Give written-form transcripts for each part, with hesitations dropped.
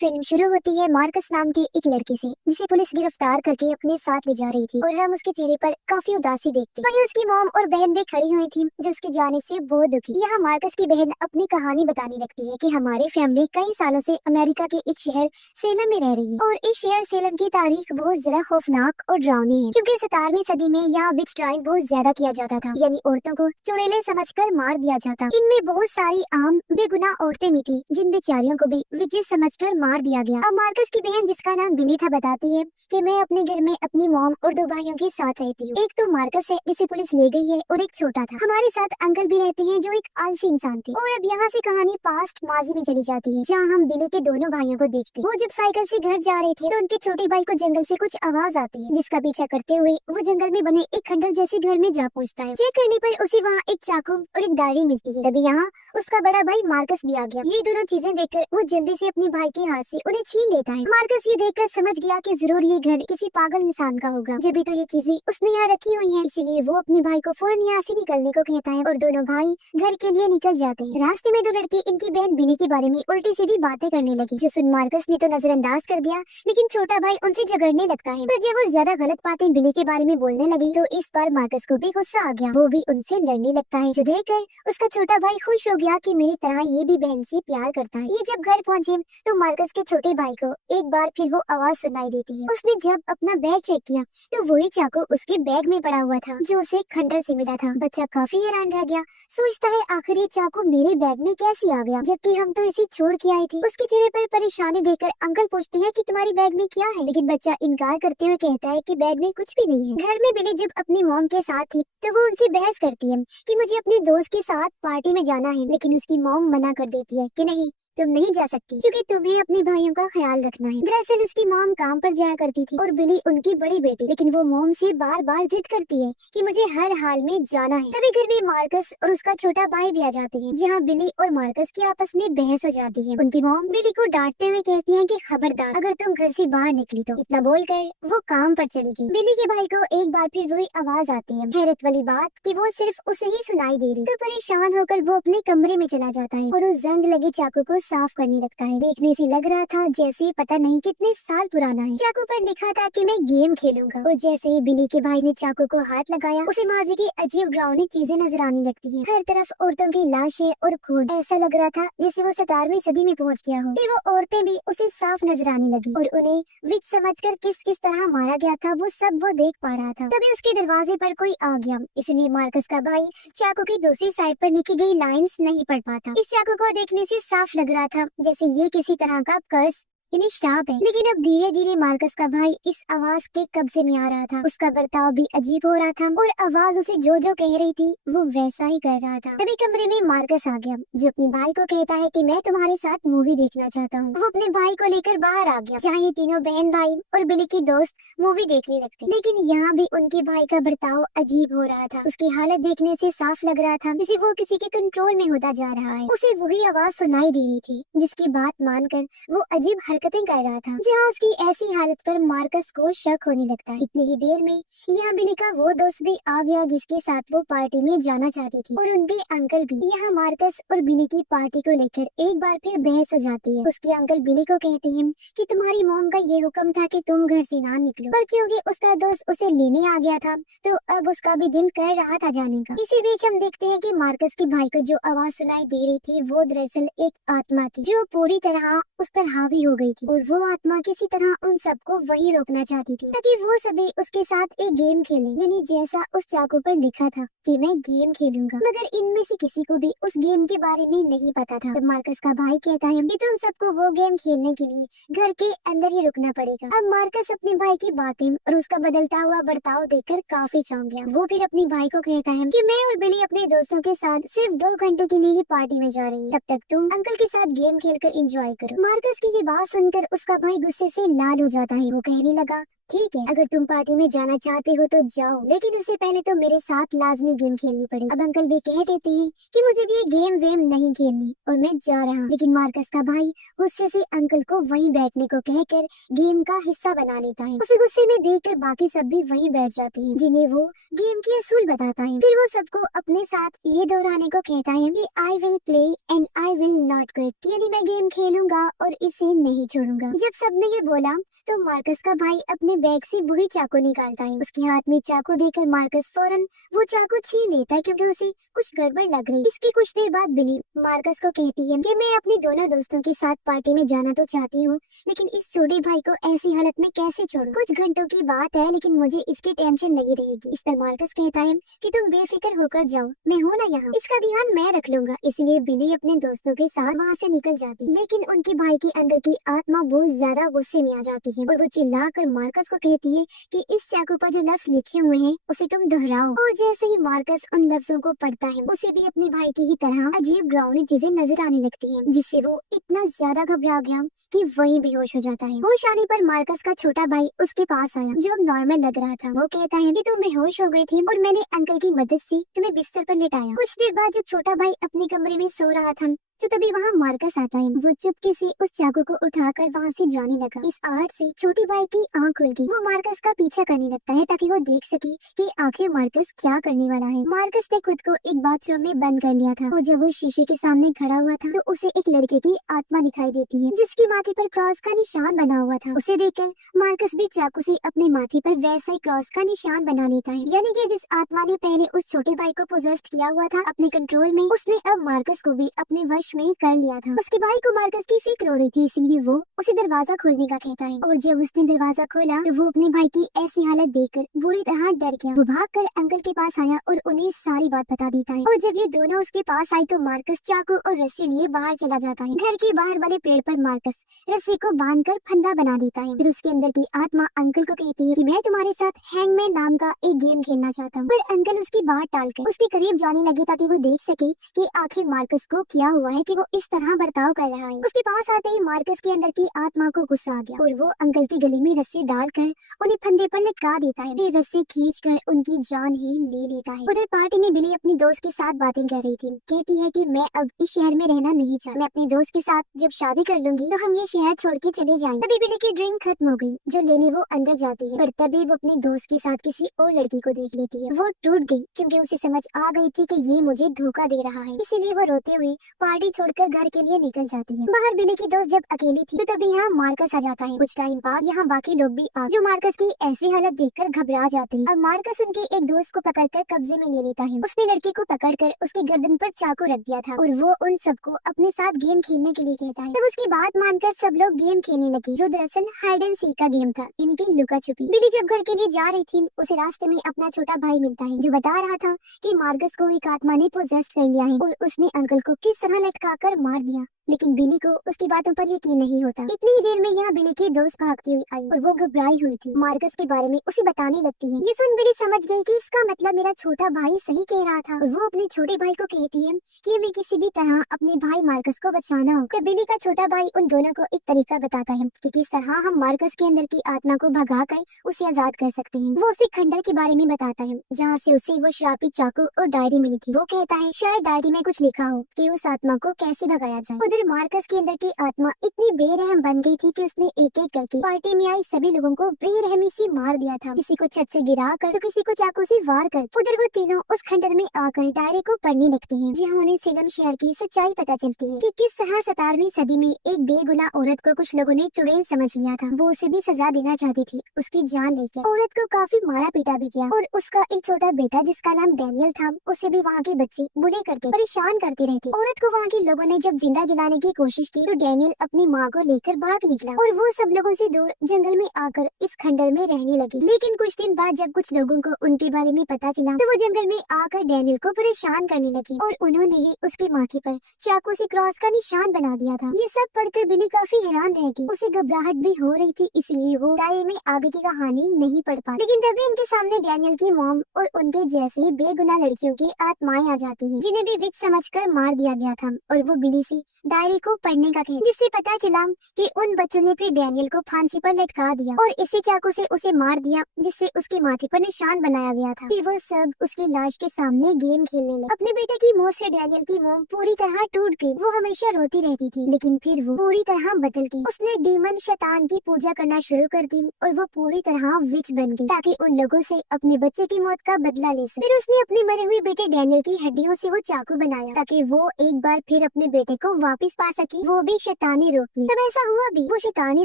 Film शुरू होती है मार्कस नाम के एक लड़के से, जिसे पुलिस गिरफ्तार करके अपने साथ ले जा रही थी और हम उसके चेहरे पर काफी उदासी देखते। वहीं उसकी मॉम और बहन भी खड़ी हुई थी, जो उसके जाने से बहुत दुखी। यहाँ मार्कस की बहन अपनी कहानी बताने लगती है कि हमारी फैमिली कई सालों से अमेरिका के एक शहर सेलम में रह रही है और इस शहर सेलम की तारीख बहुत ज्यादा खौफनाक और डरावनी है, क्योंकि 17वीं सदी में यहाँ विच ट्रायल बहुत ज्यादा किया जाता था, यानी औरतों को चुड़ैले समझकर मार दिया जाता। इनमें बहुत सारी आम बेगुनाह औरतें भी थी, जिन बेचारियों को भी विचेस समझकर मार दिया गया। अब मार्कस की बहन, जिसका नाम बिली था, बताती है कि मैं अपने घर में अपनी मॉम और 2 भाइयों के साथ रहती हूँ। एक तो मार्कस है, जिसे पुलिस ले गई है, और एक छोटा था। हमारे साथ अंकल भी रहते हैं, जो एक आलसी इंसान थे। और अब यहाँ से कहानी पास्ट माजी में चली जाती है, जहाँ हम बिली के दोनों भाइयों को देखते हैं। वो जब साइकिल से घर जा रहे थे तो उनके छोटे भाई को जंगल से कुछ आवाज आती है, जिसका पीछा करते हुए वो जंगल में बने एक खंडर जैसे घर में जा पहुँचता है। चेक करने पर उसे वहाँ एक चाकू और एक डायरी मिलती है। तभी यहाँ उसका बड़ा भाई मार्कस भी आ गया। ये दोनों चीजें देखकर वो जल्दी से अपने भाई के हाथ से उन्हें छीन लेता है। मार्कस ये देखकर समझ गया कि जरूर ये घर किसी पागल इंसान का होगा, जब भी तो ये चीजें उसने यहाँ रखी हुई हैं। इसीलिए वो अपने भाई को फौरन यहाँ से निकलने को कहता है और दोनों भाई घर के लिए निकल जाते हैं। रास्ते में 2 लड़के इनकी बहन बिनी के बारे में उल्टी सीधी बातें करने लगी, जो सुन मार्कस ने तो नजरअंदाज कर दिया, लेकिन छोटा भाई उनसे झगड़ने लगता है। पर जब वो ज्यादा गलत बातें बिनी के बारे में बोलने लगी तो इस बार मार्कस को भी गुस्सा आ गया। वो भी उनसे लड़ने लगता है, जो देखकर उसका छोटा भाई खुश हो गया कि मेरी तरह ये भी बहन से प्यार करता है। ये जब घर पहुंचे तो मार्कस के छोटे भाई को एक बार फिर वो आवाज सुनाई देती है। उसने जब अपना बैग चेक किया तो वही चाकू उसके बैग में पड़ा हुआ था, जो उसे खंडर से मिला था। बच्चा काफी हैरान रह गया, सोचता है आखिर ये चाकू मेरे बैग में कैसे आ गया, जबकि हम तो इसे छोड़ के आए थे। उसके चेहरे पर परेशानी देखकर अंकल पूछते हैं कि तुम्हारे बैग में क्या है, लेकिन बच्चा इनकार करते हुए कहता है कि बैग में कुछ भी नहीं है। घर में बिली जब अपनी मॉम के साथ थी तो वो उनसे बहस करती है कि मुझे अपने दोस्त के साथ पार्टी में जाना है, लेकिन उसकी मॉम मना कर देती है कि नहीं, तुम नहीं जा सकती, क्योंकि तुम्हें अपने भाइयों का ख्याल रखना है। दरअसल उसकी मॉम काम पर जाया करती थी और बिली उनकी बड़ी बेटी, लेकिन वो मॉम से बार बार जिद करती है कि मुझे हर हाल में जाना है। तभी घर में मार्कस और उसका छोटा भाई भी आ जाते हैं, जहाँ बिली और मार्कस की आपस में बहस हो जाती है। उनकी मॉम बिली को डांटते हुए कहती है कि खबरदार अगर तुम घर से बाहर निकली तो। इतना बोलकर वो काम पर चली गई। बिली के भाई को एक बार फिर वही आवाज आती है। हैरत वाली बात कि वो सिर्फ उसे ही सुनाई दे रही। तो परेशान होकर वो अपने कमरे में चला जाता है और उस जंग लगे चाकू को साफ करने लगता है। देखने से लग रहा था जैसे पता नहीं कितने साल पुराना है। चाकू पर लिखा था कि मैं गेम खेलूंगा, और जैसे ही बिली के भाई ने चाकू को हाथ लगाया, उसे माजी की अजीब डरावनी चीजें नजर आने लगती हैं। हर तरफ औरतों की लाशें और खून। ऐसा लग रहा था जैसे वो 17वीं सदी में पहुंच गया हो। फिर वो औरतें भी उसे साफ नजर आने लगी और उन्हें विच समझकर किस किस तरह मारा गया था वो सब वो देख पा रहा था। तभी उसके दरवाजे पर कोई आ गया, इसलिए मार्कस का भाई चाकू की दूसरी साइड पर लिखी गई लाइंस नहीं पढ़ पाता। इस चाकू को देखने से साफ लग रहा था जैसे ये किसी तरह का कर्ज यानी श्राप है। लेकिन अब धीरे धीरे मार्कस का भाई इस आवाज के कब्जे में आ रहा था। उसका बर्ताव भी अजीब हो रहा था और आवाज उसे जो जो कह रही थी वो वैसा ही कर रहा था। तभी कमरे में मार्कस आ गया, जो अपने भाई को कहता है कि मैं तुम्हारे साथ मूवी देखना चाहता हूँ। वो अपने भाई को लेकर बाहर आ गया, जहाँ ये तीनों बहन भाई और बिली की दोस्त मूवी देखने लगते। लेकिन यहाँ भी उनके भाई का बर्ताव अजीब हो रहा था। उसकी हालत देखने से साफ लग रहा था जैसे वो किसी के कंट्रोल में होता जा रहा है। उसे वही आवाज सुनाई दे रही थी, जिसकी बात मानकर वो अजीब हरकतें कर रहा था। जहाँ उसकी ऐसी हालत पर मार्कस को शक होने लगता है। इतनी ही देर में यहाँ बिली का वो दोस्त भी आ गया, जिसके साथ वो पार्टी में जाना चाहती थी, और उनके अंकल भी। यहाँ मार्कस और बिली की पार्टी को लेकर एक बार फिर बहस हो जाती है। उसके अंकल बिली को कहते हैं कि तुम्हारी मॉम का ये हुक्म था कि तुम घर से ना निकलो, पर क्योंकि उसका दोस्त उसे लेने आ गया था तो अब उसका भी दिल कर रहा था जाने का। इसी बीच हम देखते हैं कि मार्कस के भाई को जो आवाज सुनाई दे रही थी वो दरअसल एक आत्मा थी, जो पूरी तरह उस पर हावी हो गई थी, और वो आत्मा किसी तरह उन सबको वही रोकना चाहती थी ताकि वो सभी उसके साथ एक गेम खेलें, यानी जैसा उस चाकू पर लिखा था कि मैं गेम खेलूंगा। मगर इनमें से किसी को भी उस गेम के बारे में नहीं पता था। तब मार्कस का भाई कहता है कि तुम सबको वो गेम खेलने के लिए घर के अंदर ही रुकना पड़ेगा। अब मार्कस अपने भाई की बातें और उसका बदलता हुआ बर्ताव देखकर काफी चौंक गया। वो फिर अपने भाई को कहता है कि मैं और बिली अपने दोस्तों के साथ सिर्फ 2 घंटे के लिए ही पार्टी में जा रही है, तब तक तुम अंकल के साथ गेम खेलकर एंजॉय करो। मार्कस की ये बात सुनकर उसका भाई गुस्से से लाल हो जाता है। वो कहने लगा, ठीक है, अगर तुम पार्टी में जाना चाहते हो तो जाओ, लेकिन उससे पहले तो मेरे साथ लाजमी गेम खेलनी पड़ेगी। अब अंकल भी कह देते हैं कि मुझे भी ये गेम वेम नहीं खेलनी और मैं जा रहा हूँ। लेकिन मार्कस का भाई गुस्से से अंकल को वहीं बैठने को कहकर गेम का हिस्सा बना लेता है। उसे गुस्से में देखकर बाकी सब भी वहीं बैठ जाते हैं, जिन्हें वो गेम के असूल बताता है। फिर वो सबको अपने साथ ये दोहराने को कहता है कि I will play and I will not quit, यानी मैं गेम खेलूंगा और इसे नहीं छोड़ूंगा। जब सबने ये बोला तो मार्कस का भाई अपने बैग से वही चाकू निकालता है। उसके हाथ में चाकू देकर मार्कस फौरन वो चाकू छीन लेता है क्योंकि उसे कुछ गड़बड़ लग रही। इसकी कुछ देर बाद बिली मार्कस को कहती है कि मैं अपने दोनों दोस्तों के साथ पार्टी में जाना तो चाहती हूँ, लेकिन इस छोटे भाई को ऐसी हालत में कैसे छोड़ूं? कुछ घंटों की बात है लेकिन मुझे इसकी टेंशन लगी रहेगी। इस पर मार्कस कहता है कि तुम बेफिक्र होकर जाओ, मैं हूँ ना यहाँ, इसका ध्यान मैं रख लूंगा। इसलिए बिली अपने दोस्तों के साथ वहाँ से निकल जाती है, लेकिन उनके भाई के अंदर की आत्मा बहुत ज्यादा गुस्से में आ जाती है और वो चिल्लाकर मार्कस को कहती है कि इस चाकू पर जो लफ्ज लिखे हुए हैं उसे तुम दोहराओ। और जैसे ही मार्कस उन लफ्जों को पढ़ता है उसे भी अपने भाई की ही तरह अजीब डरावनी चीजें नजर आने लगती हैं, जिससे वो इतना ज्यादा घबरा गया कि वही बेहोश हो जाता है। होश आने पर मार्कस का छोटा भाई उसके पास आया जो अब नॉर्मल लग रहा था। वो कहता है कि तुम बेहोश हो गई थी और मैंने अंकल की मदद से तुम्हें बिस्तर पर लिटाया। कुछ देर बाद जब छोटा भाई अपने कमरे में सो रहा था तो तभी वहाँ मार्कस आता है। वो चुपके से उस चाकू को उठाकर वहाँ से जाने लगा। इस आहट से छोटे भाई की आँख खुल गई। वो मार्कस का पीछा करने लगता है ताकि वो देख सके कि आखिर मार्कस क्या करने वाला है। मार्कस ने खुद को एक बाथरूम में बंद कर लिया था और जब वो शीशे के सामने खड़ा हुआ था तो उसे एक लड़के की आत्मा दिखाई देती है जिसके माथे पर क्रॉस का निशान बना हुआ था। उसे देखकर मार्कस भी चाकू से अपने माथे पर वैसा ही क्रॉस का निशान बना लेता है। यानी कि जिस आत्मा ने पहले उस छोटे भाई को पोजेस्ट किया हुआ था अपने कंट्रोल में, उसने अब मार्कस को भी अपने वश में कर लिया था। उसके भाई को मार्कस की फिक्र हो रही थी, इसीलिए वो उसे दरवाजा खोलने का कहता है और जब उसने दरवाजा खोला तो वो अपने भाई की ऐसी हालत देखकर बुरी तरह डर गया। वो भागकर अंकल के पास आया और उन्हें सारी बात बता देता है और जब ये दोनों उसके पास आई तो मार्कस चाकू और रस्सी लिए बाहर चला जाता है। घर के बाहर वाले पेड़ पर मार्कस रस्सी को बांधकर फंदा बना देता है। फिर उसके अंदर की आत्मा अंकल को कहती है कि मैं तुम्हारे साथ हैंगमैन नाम का एक गेम खेलना चाहता हूँ, पर अंकल उसकी बात टालकर उसके करीब जाने लगे ताकि वो देख सके कि आखिर मार्कस को क्या हुआ है कि वो इस तरह बर्ताव कर रहा है। उसके पास आते ही मार्कस के अंदर की आत्मा को गुस्सा आ गया और वो अंकल की गले में रस्सी डालकर उन्हें फंदे पर लटका देता है। फिर रस्सी खींचकर उनकी जान ही ले लेता है। उधर पार्टी में बिली अपनी दोस्त के साथ बातें कर रही थी। कहती है कि मैं अब इस शहर में रहना नहीं चाहती, मैं अपनी दोस्त के साथ जब शादी कर लूंगी तो हम ये शहर छोड़ के चले जाएंगे। तभी बिली की ड्रिंक खत्म हो गई जो लेने वो अंदर जाती है, पर तभी वो अपने दोस्त के साथ किसी और लड़की को देख लेती है। वो टूट गई क्योंकि उसे समझ आ गई थी कि ये मुझे धोखा दे रहा है, इसीलिए वो रोते हुए पार्टी छोड़कर घर के लिए निकल जाती है। बाहर बिली की दोस्त जब अकेली थी तो तभी यहाँ मार्कस आ जाता है। कुछ टाइम बाद यहाँ बाकी लोग भी आ जो मार्कस की ऐसी हालत देखकर घबरा जाते हैं। अब मार्कस उनके एक दोस्त को पकड़कर कब्जे में ले लेता है। उसने लड़की को पकड़कर उसके गर्दन पर चाकू रख दिया था और वो उन सबको अपने साथ गेम खेलने के लिए कहता है। तब उसकी बात मानकर सब लोग गेम खेलने लगे जो दरअसल हाइड एंड सीक का गेम था, इनकी लुका छुपी। बिली जब घर के लिए जा रही थी उसे रास्ते में अपना छोटा भाई मिलता है जो बता रहा था कि मार्कस को एक आत्मा ने पोजेस्ट कर लिया है और उसने अंकल को किस तरह लटकाकर मार दिया, लेकिन बिली को उसकी बातों पर यकीन नहीं होता। इतनी ही देर में यहाँ बिली की दोस्त भागती हुई आई और वो घबराई हुई थी। मार्कस के बारे में उसे बताने लगती है। ये सुन बिली समझ गई कि इसका मतलब मेरा छोटा भाई सही कह रहा था और वो अपने छोटे भाई को कहती है कि हमें किसी भी तरह अपने भाई मार्कस को बचाना हो। तो बिली का छोटा भाई उन दोनों को एक तरीका बताता है कि किस तरह हम मार्कस के अंदर की आत्मा को भगाकर उसे आजाद कर सकते हैं। वो उसे खंडर के बारे में बताता है जहाँ से उसे वो श्रापित चाकू और डायरी मिली थी। वो कहता है शायद डायरी में कुछ लिखा हो कि उस आत्मा को कैसे भगाया जाए। उधर मार्कस के अंदर की आत्मा इतनी बेरहम बन गई थी कि उसने एक एक करके पार्टी में आई सभी लोगों को बेरहमी से मार दिया था। किसी को छत से गिरा कर तो किसी को चाकू से वार कर। उधर वो तीनों उस खंडर में आकर डायरी को पढ़ने लगते हैं जहाँ उन्हें सेलम शहर की सच्चाई पता चलती है कि किस तरह 17वीं सदी में एक बेगुनाह औरत को कुछ लोगों ने चुड़ैल समझ लिया था। वो उसे भी सजा देना चाहती थी उसकी जान लेकर। औरत को काफी मारा पीटा भी किया और उसका एक छोटा बेटा जिसका नाम डैनियल था उसे भी वहाँ के बच्चे बुली करते परेशान करते रहते। औरत को वहाँ के लोगों ने जब जिंदा जलाने की कोशिश की तो डैनियल अपनी माँ को लेकर भाग निकला और वो सब लोगों से दूर जंगल में आकर इस खंडर में रहने लगी। लेकिन कुछ दिन बाद जब कुछ लोगों को उनके बारे में पता चला तो वो जंगल में आकर डैनियल को परेशान करने लगी और उन्होंने ही उसके माथे पर चाकू से क्रॉस का निशान बना दिया था। ये सब पढ़कर बिली काफी हैरान रह गई। उसे घबराहट भी हो रही थी इसलिए वो डायरी में आगे की कहानी नहीं पढ़ पाई। लेकिन तभी उनके सामने डैनियल की मॉम और उनके जैसे बेगुनाह लड़कियों की आत्माएं आ जाती हैं जिन्हें भी विच समझकर मार दिया गया था और वो बिली से डायरी को पढ़ने का कहे जिससे पता चला कि उन बच्चों ने फिर डैनियल को फांसी पर लटका दिया और इसी चाकू से उसे मार दिया जिससे उसके माथे पर निशान बनाया गया था। फिर वो सब उसकी लाश के सामने गेम खेलने लगे। अपने बेटे की मौत से डैनियल की मोम पूरी तरह टूट गई। वो हमेशा रोती रहती थी लेकिन फिर वो पूरी तरह बदल गई। उसने डीमन शैतान की पूजा करना शुरू कर दी और वो पूरी तरह विच बन गई ताकि उन लोगों से अपने बच्चे की मौत का बदला ले सके। फिर उसने अपने मरे हुए बेटे डैनियल की हड्डियों से वो चाकू बनाया ताकि वो एक बार फिर अपने बेटे को वापस पा सके, वो भी शैतानी रूप में। तब ऐसा हुआ भी, वो शैतानी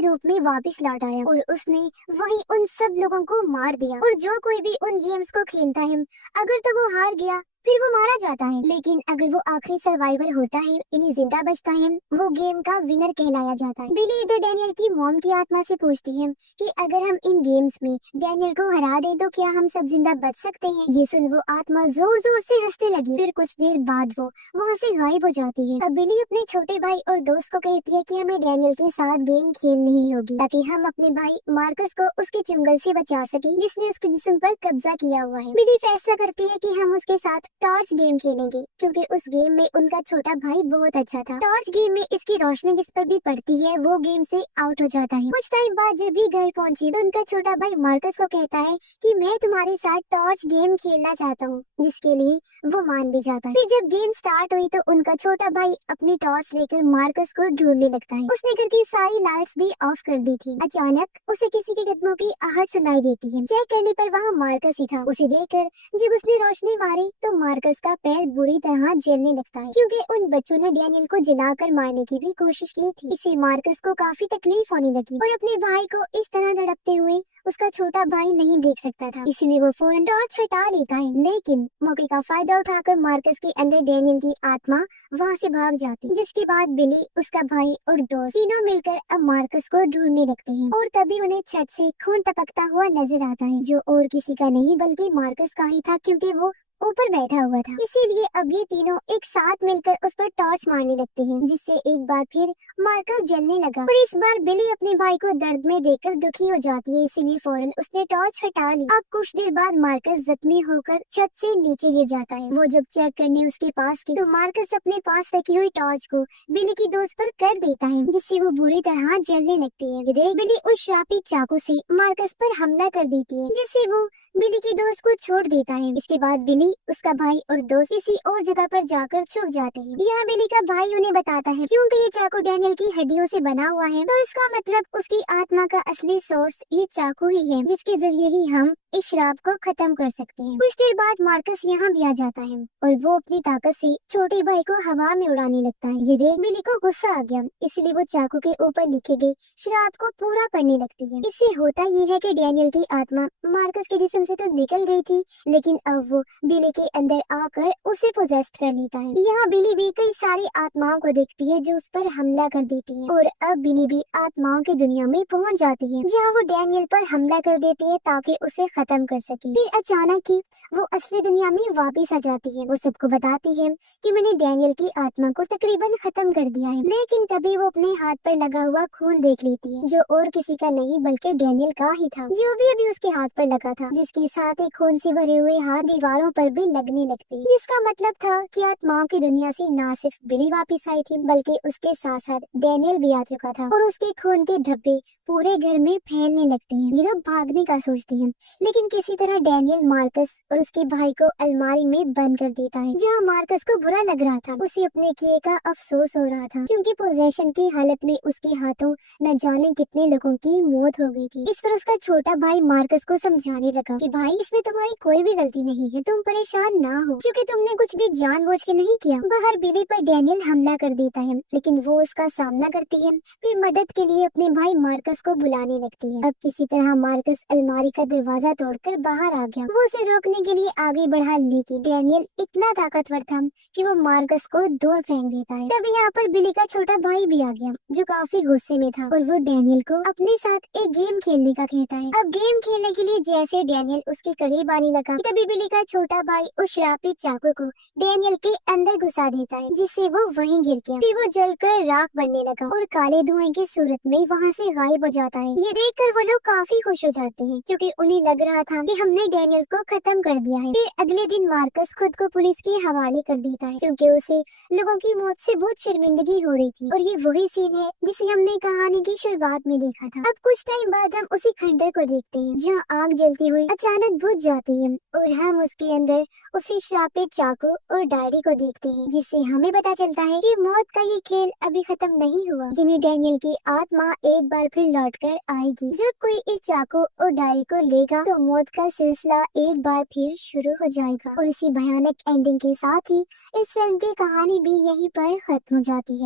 रूप में वापस लौट आया और उसने वही उन सब लोगों को मार दिया। और जो कोई भी उन गेम्स को खेलता है, अगर तो वो हार गया फिर वो मारा जाता है, लेकिन अगर वो आखिरी सर्वाइवल होता है, इन्हें जिंदा बचता है, वो गेम का विनर कहलाया जाता है। बिली इधर डैनियल की मॉम की आत्मा से पूछती है कि अगर हम इन गेम्स में डैनियल को हरा दे तो क्या हम सब जिंदा बच सकते हैं। ये सुन वो आत्मा जोर जोर से हंसने लगी। फिर कुछ देर बाद वो वहाँ से गायब हो जाती है। अब बिली अपने छोटे भाई और दोस्त को कहती है कि हमें डैनियल के साथ गेम खेलनी ही होगी ताकि हम अपने भाई मार्कस को उसके चुंगल से बचा सके जिसने उसके जिस्म पर कब्जा किया हुआ है। बिली फैसला करती है कि हम उसके साथ टॉर्च गेम खेलेंगे क्योंकि उस गेम में उनका छोटा भाई बहुत अच्छा था। टॉर्च गेम में इसकी रोशनी जिस पर भी पड़ती है वो गेम से आउट हो जाता है। कुछ टाइम बाद जब भी घर पहुंची तो उनका छोटा भाई मार्कस को कहता है कि मैं तुम्हारे साथ टॉर्च गेम खेलना चाहता हूँ, जिसके लिए वो मान भी जाता है। फिर जब गेम स्टार्ट हुई तो उनका छोटा भाई अपनी टॉर्च लेकर मार्कस को ढूंढने लगता है। उसने घर की सारी लाइट्स भी ऑफ कर दी थी। अचानक उसे किसी के कदमों की आहट सुनाई देती है। चेक करने पर वहाँ मार्कस ही था। उसे देखकर जब उसने रोशनी मारी तो मार्कस का पैर बुरी तरह जलने लगता है क्योंकि उन बच्चों ने डैनियल को जलाकर मारने की भी कोशिश की थी। इससे मार्कस को काफी तकलीफ होने लगी और अपने भाई को इस तरह तड़पते हुए उसका छोटा भाई नहीं देख सकता था, इसलिए वो फौरन टॉर्च हटा लेता है। लेकिन मौके का फायदा उठाकर मार्कस के अंदर डैनियल की आत्मा वहाँ से भाग जाती, जिसके बाद बिली, उसका भाई और दोस्त तीनों मिलकर अब मार्कस को ढूंढने लगते हैं। और तभी उन्हें छत से खून टपकता हुआ नजर आता है, जो और किसी का नहीं बल्कि मार्कस का ही था क्योंकि वो ऊपर बैठा हुआ था। इसीलिए अब ये तीनों एक साथ मिलकर उस पर टॉर्च मारने लगते हैं, जिससे एक बार फिर मार्कस जलने लगा। और इस बार बिली अपने भाई को दर्द में देखकर दुखी हो जाती है, इसीलिए फौरन उसने टॉर्च हटा ली। अब कुछ देर बाद मार्कस जख्मी होकर छत से नीचे गिर जाता है। वो जब चेक करने उसके पास गई तो मार्कस अपने पास रखी हुई टॉर्च को बिली की दोस्त पर कर देता है, जिससे वो बुरी तरह जलने लगती है। देख बिली उस श्रापित चाकू से मार्कस पर हमला कर देती है, जिससे वो बिली की दोस्त को छोड़ देता है। इसके बाद बिली, उसका भाई और दोस्त किसी और जगह पर जाकर छुप जाते हैं। यहाँ बिली का भाई उन्हें बताता है क्योंकि ये चाकू डैनियल की हड्डियों से बना हुआ है, तो इसका मतलब उसकी आत्मा का असली सोर्स ये चाकू ही है, जिसके जरिए ही हम इस श्राप को खत्म कर सकते हैं। कुछ देर बाद मार्कस यहाँ भी आ जाता है और वो अपनी ताकत से छोटे भाई को हवा में उड़ाने लगता है। ये देख बिली को गुस्सा आ गया, इसलिए वो चाकू के ऊपर लिखे गए श्राप को पूरा करने लगती है। इससे होता ये है कि डैनियल की आत्मा मार्कस के जिस्म से तो निकल गई थी, लेकिन अब वो बिली के अंदर आकर उसे पोजेस्ट कर लेता है। यहाँ बिली भी कई सारी आत्माओं को देखती है जो उस पर हमला कर देती है, और अब बिली भी आत्माओं की दुनिया में पहुँच जाती है, जहाँ वो डैनियल पर हमला कर देती है ताकि उसे खत्म कर सके। फिर अचानक ही वो असली दुनिया में वापस आ जाती है। वो सबको बताती है कि मैंने डैनियल की आत्मा को तकरीबन खत्म कर दिया है, लेकिन तभी वो अपने हाथ पर लगा हुआ खून देख लेती है, जो और किसी का नहीं बल्कि डैनियल का ही था, जो भी अभी उसके हाथ पर लगा था, जिसके साथ ही खून से भरे हुए हाथ दीवारों पर भी लगने लगते, जिसका मतलब था कि आत्माओं की दुनिया से न सिर्फ बिली वापस आई थी बल्कि उसके साथ साथ डैनियल भी आ चुका था, और उसके खून के धब्बे पूरे घर में फैलने लगते हैं। ये लोग भागने का सोचते हैं, लेकिन किसी तरह डैनियल मार्कस और उसके भाई को अलमारी में बंद कर देता है, जहाँ मार्कस को बुरा लग रहा था। उसे अपने किए का अफसोस हो रहा था क्योंकि पोजेशन की हालत में उसके हाथों न जाने कितने लोगों की मौत हो गई थी। इस पर उसका छोटा भाई मार्कस को समझाने लगा कि भाई इसमें तुम्हारी कोई भी गलती नहीं है, तुम परेशान ना हो क्योंकि तुमने कुछ भी जानबूझ के नहीं किया। बाहर बिली पर डैनियल हमला कर देता है, लेकिन वो उसका सामना करती है। फिर मदद के लिए अपने भाई मार्कस को बुलाने लगती है। अब किसी तरह मार्कस अलमारी का दरवाजा तोड़कर बाहर आ गया। वो उसे रोकने के लिए आगे बढ़ा, लेकिन डैनियल इतना ताकतवर था कि वो मार्कस को दूर फेंक देता है। तब यहाँ पर बिली का छोटा भाई भी आ गया, जो काफी गुस्से में था, और वो डैनियल को अपने साथ एक गेम खेलने का कहता है। अब गेम खेलने के लिए जैसे डैनियल उसके करीब आने लगा, तभी बिली का छोटा भाई उस श्रापित चाकू को डैनियल के अंदर घुसा देता है, जिससे वो वहीं गिर गया। फिर वो जलकर राख बनने लगा और काले धुएं की सूरत में वहाँ से गायब हो जाता है। ये देखकर वो लोग काफी खुश हो जाते हैं क्योंकि उन्हें लग रहा था कि हमने डैनियल को खत्म कर दिया है। फिर अगले दिन मार्कस खुद को पुलिस के हवाले कर देता है क्योंकि उसे लोगों की मौत से बहुत शर्मिंदगी हो रही थी, और ये वही सीन है जिसे हमने कहानी की शुरुआत में देखा था। अब कुछ टाइम बाद हम उसी खंडर को देखते हैं जहाँ आग जलती हुई अचानक बुझ जाती है, और हम उसके अंदर उसी श्रापित चाकू और डायरी को देखते हैं, जिससे हमें पता चलता है कि मौत का ये खेल अभी खत्म नहीं हुआ, यानी डैनियल की आत्मा एक बार फिर लौट कर आएगी। जब कोई इस चाकू और डायरी को लेगा तो तो मौत का सिलसिला एक बार फिर शुरू हो जाएगा और इसी भयानक एंडिंग के साथ ही इस फिल्म की कहानी भी यहीं पर खत्म हो जाती है।